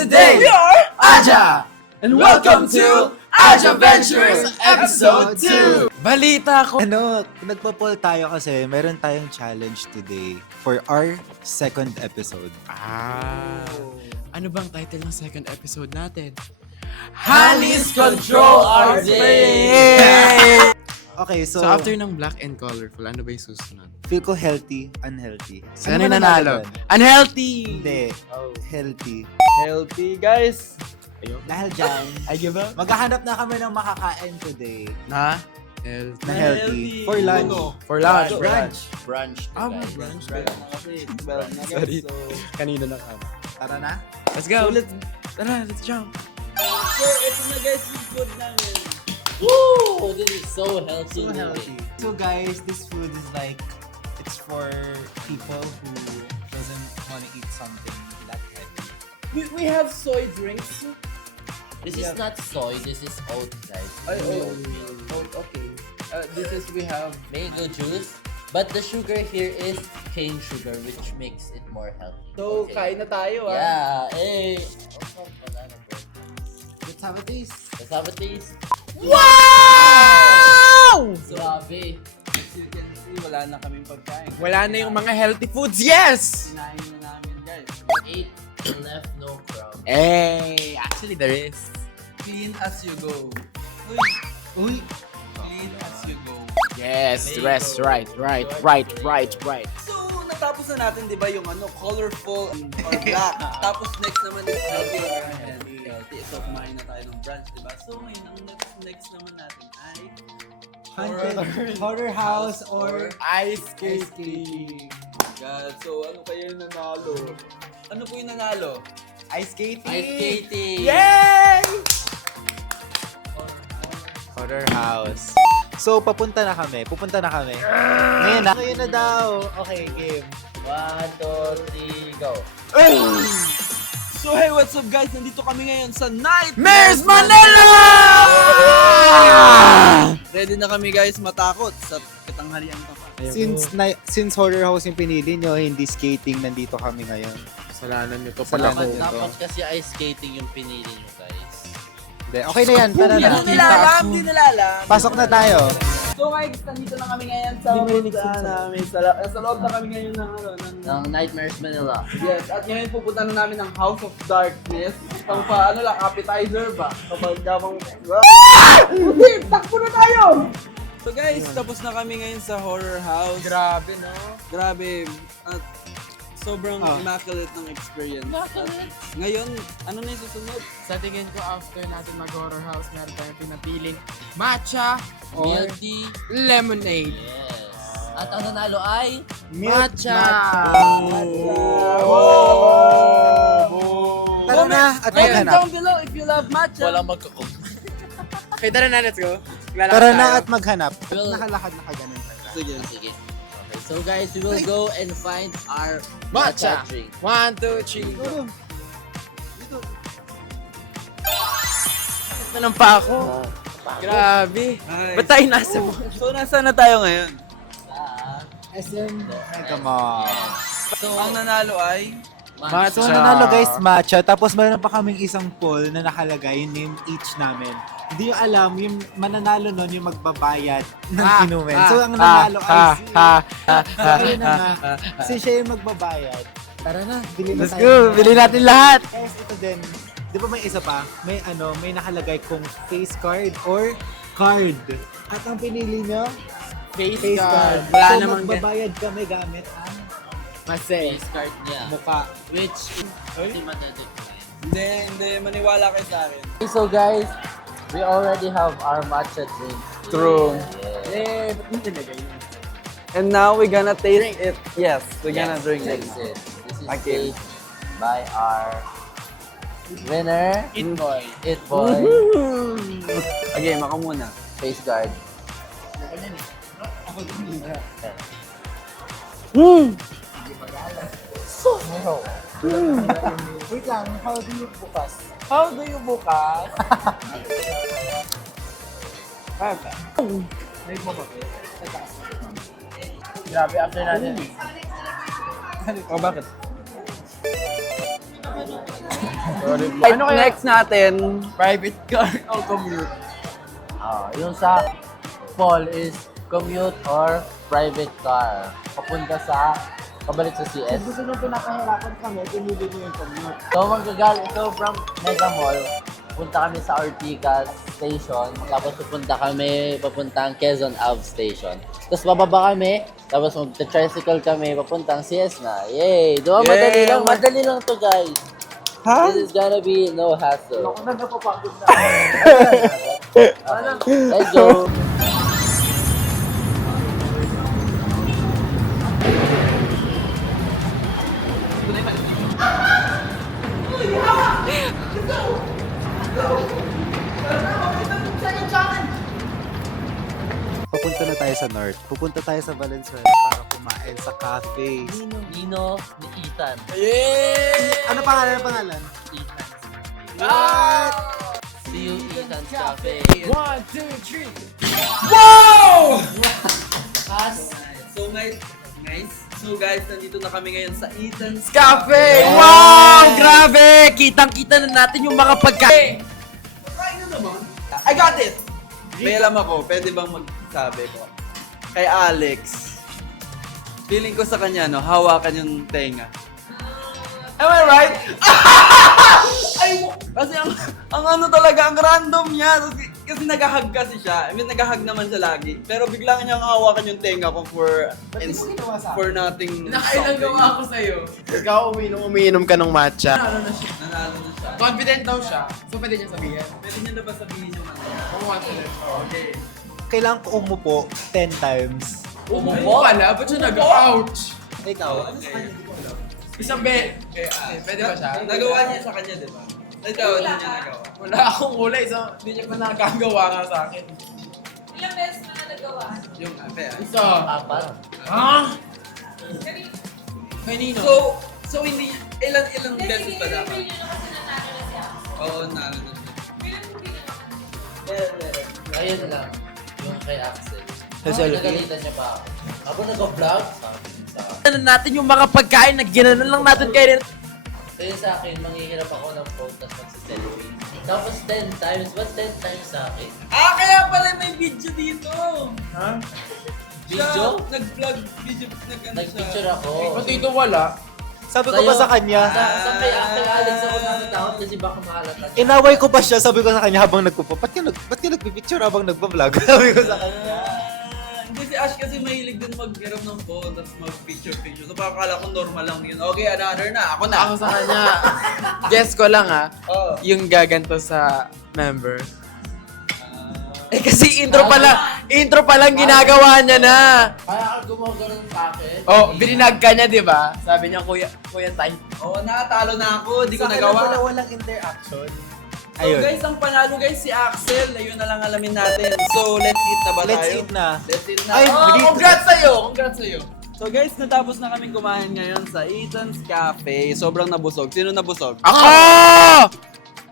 today we are Aja! And welcome to Aja Ventures Episode 2! Balita ko! Nagpa-poll tayo kasi meron tayong challenge today for our second episode. Ano bang title ng second episode natin? Halis Control Our Day! Okay, So after ng black and colorful, ano ba yung susunod? feel ko healthy, unhealthy. Ano ba nanalo? doon? Unhealthy! Hindi. Healthy. Healthy guys! Dahil dyan, I give up. maghahanap na kami ng makakain today Na? na healthy. For lunch. For lunch. Brunch. Brunch. Brunch. Kasi 12 na Sorry. guys. So, Kanina na kami. Tara na. Let's go! Let's jump! so ito na guys yung food namin. Woo! This is so healthy. So healthy. So guys, this food is like, it's for people who doesn't want to eat something that heavy. We have soy drinks. This is not soy, this is oat, guys. Okay. This is we have Mango juice. But the sugar here is cane sugar, which makes it more healthy. So, Okay. kain na tayo Yeah, eh. Oh, banana bread. Let's have a taste. Let's have a taste. Wow! Grabe. As you can see, wala na kaming pagkain. Wala na yung mga healthy foods. Yes! Kinain na namin guys. 8 left, no crumb. Hey, actually there is. Clean as you go. Uy! Clean as you go. Yes, Mango. yes, right. So, natapos na natin, di ba, yung colorful or black. Tapos next naman is healthy. Healthy. So, kumain na tayo ng brunch, di ba? So, ngayon, ang next naman natin ay Horror house or Ice skating. God, so ano kaya yung nanalo? Ano po yung nanalo? Ice skating. Ice skating. Yay! Horror house. So, pupunta na kami. Ngayon na daw. Okay, game. 1, 2, 3, go. So, hey, what's up guys? Nandito kami ngayon sa Mayor's Manila! Ready na kami guys matakot sa katanghalian pa pa. Since horror house yung pinili nyo, hindi skating, nandito kami ngayon. Kasalanan nyo to. Kasalanan Pala nyo. Dapat kasi ice skating yung pinili nyo, guys. Hindi, okay na yan. Tara na. Di nila alam. Pasok na tayo. So guys, nandito na kami ngayon sa namin. Sa loob na kami ngayon ng Ng Nightmares Manila. Yes, at ngayon pupunta na namin ng House of Darkness. Pang pa, ano lang, appetizer ba? Kapag damang... Hindi, takbo na tayo! So guys, tapos na kami ngayon sa horror house. Grabe, no? Grabe. At sobrang immaculate ng experience. Immaculate? At ngayon, ano na yung susunod? Sa tingin ko, after natin mag-horror house, meron tayong pinapiling matcha or Milk tea. lemonade. Yes. At ang nanalo ay... Matcha! Tara na at Comment maghanap. down below if you love matcha. Walang magkakong. Okay, tara na, let's go. Tara na at maghanap. Well- Nakalakad na kaganon tayo. Sige. Sige. Okay, so guys, we will go and find our Matcha! matcha drink. 1, 2, 3, go. Ito ng pa ako. Grabe. Nice. Ba't tayo nasa mo? So, nasaan na tayo ngayon? SM Mega Mall. So, Ang nanalo ay... Matcha. So, nanalo guys, matcha. Tapos meron pa kaming isang poll na nakalagay, name each namin. Hindi yung alam, yung mananalo nun yung magbabayad ng inumin. So, ang nanalo ay si... Ayun na nga. Kasi siya yung magbabayad. Tara na, bili na Let's tayo. go, bilhin natin lahat. Guys, ito din. Di ba may isa pa? May nakalagay kung face card or card. At ang pinili nyo, Face face card. Wala So, namang magbabayad kami gamit ang Masay. face card niya. mukha. Which, hindi madadecline. Hindi, maniwala kayo sa akin. So guys, we already have our matcha drink. True. Eh, ba't mo tinagay yun? And now we're gonna taste it. Yes, we're gonna drink it. This is Okay. made by our winner, Eat boy. It Boy, Okay, maka muna. face guard. Wait lang, how do you bukas? How do you bukas? Grabe, after natin. O bakit? Right, next natin, Private car o commute? Yung sa fall is commute or private car. Papunta sa, pabalik sa CS. Gusto nyo pinakahirapan kami, pinili nyo yung commute. So from Mega Mall, punta kami sa Ortigas Station, tapos papuntang Quezon Ave Station. Tapos bababa kami, tapos magta-tricycle kami, papuntang CS na. Yay! Diba, madali lang to guys. This is gonna be no hassle. Ako na napapagod na. Let's go! Papunta na tayo sa North. Pupunta tayo sa Valenzuela para kumain sa cafe. Nino ni Ethan. Yeah! Ano pangalan? Ethan. What? See you Ethan's Cafe. 1, 2, 3. Wow! So guys, nandito na kami ngayon sa Ethan's Cafe! Wow! Grabe! Kitang-kita na natin yung mga pagkain. Kain na naman. I got it! May alam ako, pwede bang magsabi ko? Kay Alex, feeling ko sa kanya, no, hawakan yung tenga. Am I right? Ay, kasi ang ano talaga, ang random niya. Kasi nag-hug kasi siya. I mean, nag-hug naman siya lagi. Pero biglang niyang hawakan yung tenga ko for nothing. Nakailang gawa ako sa'yo. Ikaw umiinom ka ng matcha. Nanalo na siya. Nanalo na siya. Confident daw siya. So pwede niya sabihin. Pwede niya na ba sabihin yung ano? Kung confident. Okay. Kailangan ko umupo 10 times. Umupo pala? Ba't siya nag-ouch? Ikaw? Isang pwede ba siya? Nagawa niya sa kanya, di ba? Ito, hindi niya nagawa. Wala akong kulay. So, hindi niya pa nakagawa nga sa akin. Ilang beses mo na nagawa? Yung affair. Isa. Apat. Ha? Kanino? So hindi, ilang Hindi, beses sige, pa dapat? i-reveal nyo na kasi nanalo na siya. Oo, nalo na siya. Bilang mo ginawa ka na. Ayun lang. Yung kay Axel. Kasi Nagalitan niya pa ako. Habang nag-vlog, Ano natin yung mga pagkain na ginanon lang natin kayo rin. kaya sa akin, manghihirap ako ng phone tapos magsiselfie. Tapos 10 times, ba't 10 times sa akin? Kaya pala may video dito! Ha? Video? Nag-vlog, video, Nag-picture ako. Ba't dito wala? Sabi ko pa sa kanya, Sa kay Alex ako natatakot kasi baka mahalata siya. inaway ko pa siya, sabi ko sa kanya habang nagpupo, ba't ka nagpipicture habang nagpa-vlog? Sabi ko sa kanya. Hindi si Ash kasi mahilig din mag-hiram ng phone tapos mag-picture-picture. So parang kala ko normal lang yun. Okay, another na. Ako na. Ako sa kanya. Guess ko lang ha. Oh. Yung gaganto sa member. Kasi intro pa lang ginagawa niya na. Kaya ka gumagano'n sa akin. Oh, bininag ka niya, di ba? Sabi niya, kuya type. Oo, nakatalo na ako. Di ko Sa nagawa. akin, walang interaction. So guys, ang panalo guys si Axel. Ayun na lang alamin natin. So, let's eat na ba tayo? Let's eat na. Let's eat na. Ay, Congrats sa'yo! Congrats sa'yo! So guys, natapos na kaming kumain ngayon sa Ethan's Cafe. Sobrang nabusog. Sino nabusog? Ako!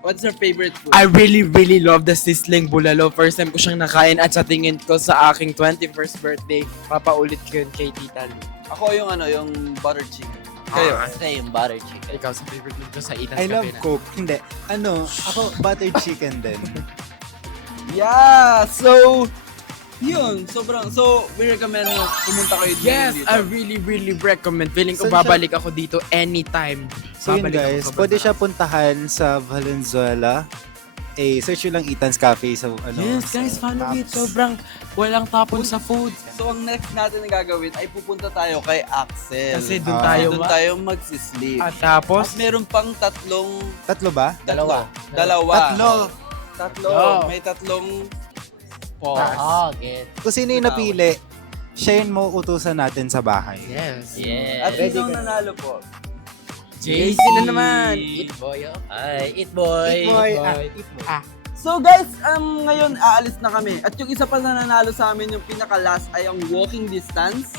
What's your favorite food? I really love the sizzling bulalo. First time ko siyang nakain at sa tingin ko sa aking 21st birthday, papaulit ko yun kay Tita Lu. Ako yung yung butter chicken. Kayo? Same butter chicken. Ikaw sa favorite mo ko sa Ethan's I love Cafe na. Coke. Hindi. Ako buttered chicken din. Yeah! So, yun. So, we recommend mo pumunta kayo dito. Yes, I really recommend. Feeling ko Saan siya- babalik ako dito anytime. So yun Babalik ako guys, sa pwede bansa. siya puntahan sa Valenzuela. Search nyo lang Ethan's Cafe sa Yes, sa guys, follow it. maps. Sobrang walang tapon sa food. So, ang next natin na gagawin ay pupunta tayo kay Axel. Kasi doon tayo Doon tayo magsisleep. At tapos, At meron pang tatlong... Tatlo ba? Dalawa. Tatlo. Oh. May tatlong... Get. Kung sino yung napili, siya yun mo utusan natin sa bahay. yes. Yeah. At Ready sino ka? nanalo po? JC na naman. Eat boy. Ay, eat boy. Eat boy. Eat boy. So guys, ngayon aalis na kami. At yung isa pa na nanalo sa amin, yung pinaka-last ay ang walking distance.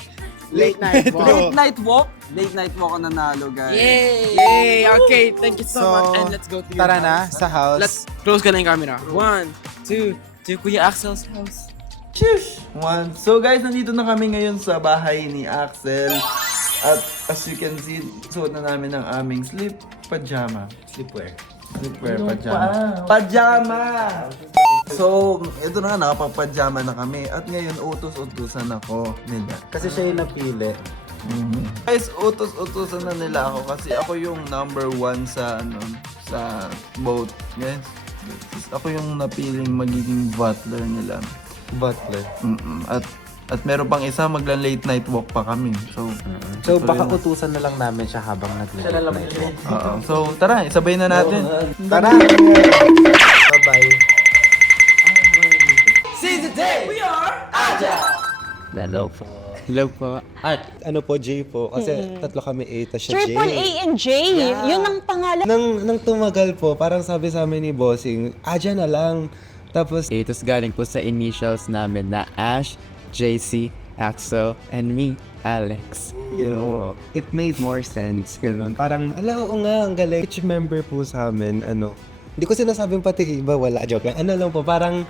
Late night walk. Late night walk. Late night walk ang nanalo, guys. Yay! Okay, thank you so, So, much. And let's go to your Tara na house. sa house. Let's close ka na yung camera. 1, 2, to Kuya Axel's house. So guys, nandito na kami ngayon sa bahay ni Axel. At as you can see, suot na namin ang aming sleepwear. Pajama! So, ito na nga, nakapag-pajama na kami. At ngayon, utos-utusan ako nila. Kasi siya yung napili. Guys, utos-utusan na nila ako kasi ako yung number 1 sa sa boat. Guys, ako yung napiling magiging butler nila. Butler. At meron pang isa, magla-late night walk pa kami. So baka utusan na lang namin siya habang nag-late. Oo. So, tara, isabay na natin. Tara! Bye-bye. Hello po. Ano po, J po. Kasi tatlo kami A, tas siya J. Triple A and J. Yun ang pangalan. Nang tumagal po, parang sabi sa amin ni Bossing, Aja na lang. Tapos, Tapos galing po sa initials namin na Ash, JC, Axel, and me, Alex. you know, it made more sense. Ganun. Parang, oo nga, ang galing. Each member po sa amin, hindi ko sinasabing pati iba, wala, joke lang. Ano lang po, parang,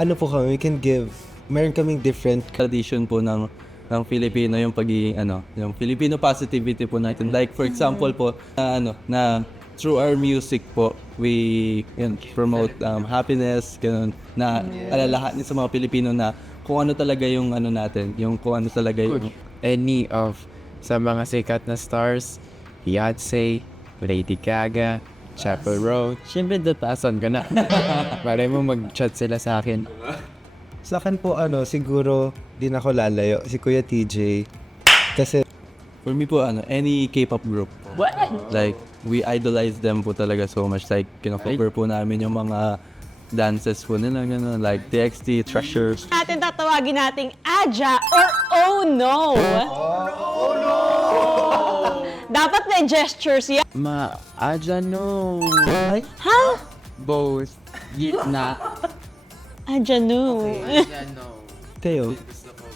ano po kami, we can give, meron kaming different tradition po ng Filipino yung yung Filipino positivity po natin. Like for example po na through our music po we promote happiness ganun na alalahanin sa mga Pilipino na kung ano talaga yung natin, yung kung ano talaga yung Any of sa mga sikat na stars, Beyonce, Lady Gaga, Chapel Road. Siyempre, datasan ka na. Para mo mag-chat sila sa akin. Sa akin po, siguro, di na ako lalayo. Si Kuya TJ. Kasi, for me po any K-pop group. Like we idolize them po talaga so much. Like kino-cover po namin yung mga dances po nila ganun, like TXT, Treasure. Natin tatawagin nating Aja or Oh No. Oh no! Dapat may gestures yan. Aja no. Ha? Both. Gitna. Aja no. Teo.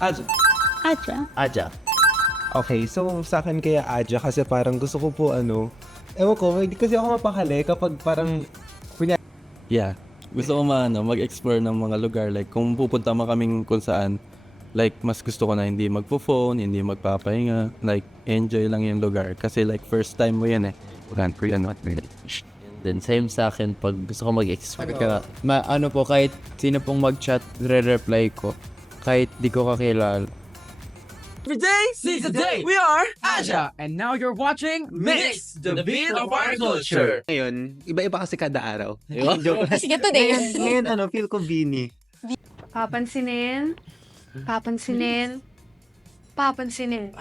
Aja. Aja. Okay, so sa akin kaya Aja kasi parang gusto ko po ewan ko, hindi kasi ako mapakali kapag parang Yeah. Gusto ko mag-explore ng mga lugar. Like, kung pupunta man kaming kung saan, like, mas gusto ko na hindi magpo-phone, hindi magpapahinga. Like, enjoy lang yung lugar. Kasi, like, first time mo yan eh. Then same sa akin pag gusto ko mag-explore. Ano po, kahit sino pong mag-chat, re-reply ko. Kahit di ko kakilala. Every day, seize the day. We are Aja, and now you're watching Mix, the beat of our culture. ngayon, iba-iba kasi kada araw. Sige, today. Ngayon, feel ko Vini. Papansinin. Papansinin. Papansinin.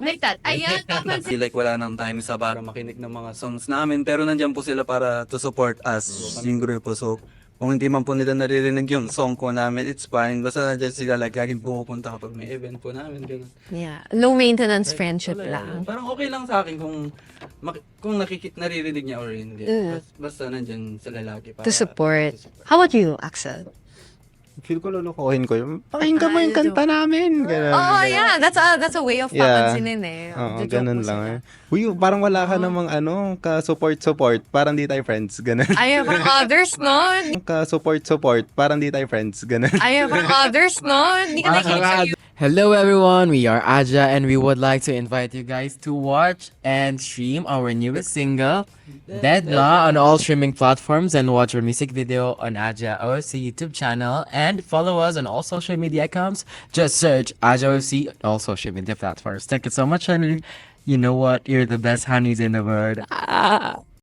Like that. Ayan, papansinin. Like, wala nang time sa para makinig ng mga songs namin. Pero nandyan po sila para to support us, yung grupo. So, kung hindi man po nila naririnig yung song ko namin, it's fine. Basta nandiyan sila, like, laging pupunta kapag may event po namin, gano'n. Yeah. Low maintenance friendship lang. Parang okay lang sa akin kung naririnig niya or hindi. Basta nandyan sila lagi para To support. How about you, Axel? Feel ko lulukohin ko yung, pakinggan mo yung kanta namin. Ganun, Oh, ganun. yeah. That's a way of Yeah. papansinin eh. Oo, The joke ganun mo lang sila. Uy, parang wala ka namang ka-support. Parang di tayo friends. Ganun. Ayaw pang others, no? Ka-support. Parang di tayo friends. Ganun. Ayaw pang others, no? Hindi ka nakikita. Hello everyone, we are Aja and we would like to invite you guys to watch and stream our newest single, Dead Law, on all streaming platforms, and watch our music video on Aja OFC YouTube channel and follow us on all social media accounts. Just search Aja OFC on all social media platforms. Thank you so much, honey. You know what? You're the best honeys in the world.